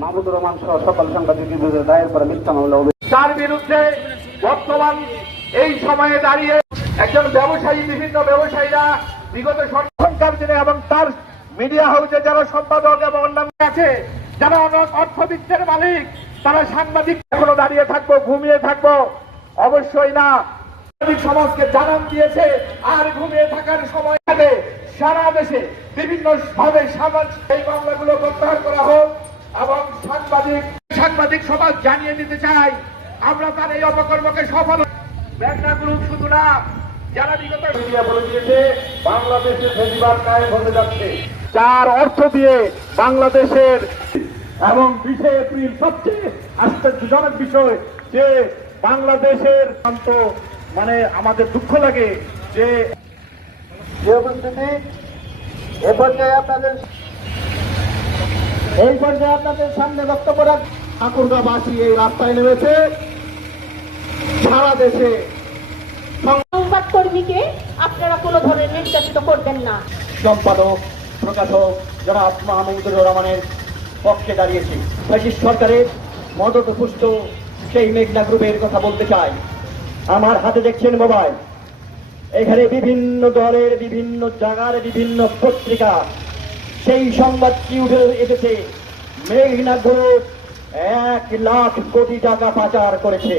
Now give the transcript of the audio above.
মাহমুদুর রহমান সহ সকল সাংবাদিকের বিরুদ্ধে দায়ের করা মিথ্যা মামলা তার বিরুদ্ধে বর্তমান এই সময়ে দাঁড়িয়ে একজন ব্যবসায়ী, বিভিন্ন ব্যবসায়ীরা বিগত সরকার দিনে এবং তার মিডিয়া হাউসে যারা সম্পাদক এবং অন্যান্য আছে, যারা অর্থবিত্তের মালিক, তারা সাংবাদিক এখনো দাঁড়িয়ে থাকবো, ঘুমিয়ে থাকবো? অবশ্যই না। সাংবাদিক সমাজকে জানান দিয়েছে আর ঘুমিয়ে থাকার সময় সারা দেশে বিভিন্ন ভাবে এই মামলাগুলো প্রত্যাহার করা হোক এবং সাংবাদিক সমাজ জানিয়ে দিতে চাই আমরা তার এই অপকর্মকে সফল মেঘনা গ্রুপ শুধু না, যারা বিগত মিডিয়া বলে দিয়েছে বাংলাদেশে ফেসিবাদ কায়েম হতে যাচ্ছে, যার অর্থ দিয়ে বাংলাদেশের এবং 20 এপ্রিল সবচেয়ে আশ্চর্যজনক বিষয় যে বাংলাদেশের মানে আমাদের দুঃখ লাগে যে উপস্থিতি এই পর্যায়ে আপনাদের সামনে বক্তব্য রাখ ঠাকুরগাঁবাসী এই রাস্তায় নেমেছে সারা দেশে। সংবাদকর্মীকে আপনারা কোনো ধরনের নির্যাতিত করবেন না। সম্পাদক প্রকাশক জনাব মাহমুদুর রহমানের পক্ষে দাঁড়িয়েছি। ফ্যাসিস্ট সরকারের মদতপুষ্ট সেই মেঘনা গ্রুপের কথা বলতে চাই। আমার হাতে দেখছেন মোবাইল, এখানে বিভিন্ন দলের বিভিন্ন জায়গার বিভিন্ন পত্রিকা সেই সংবাদটি উঠে এসেছে মেঘনা গ্রুপ 1 লাখ কোটি টাকা পাচার করেছে।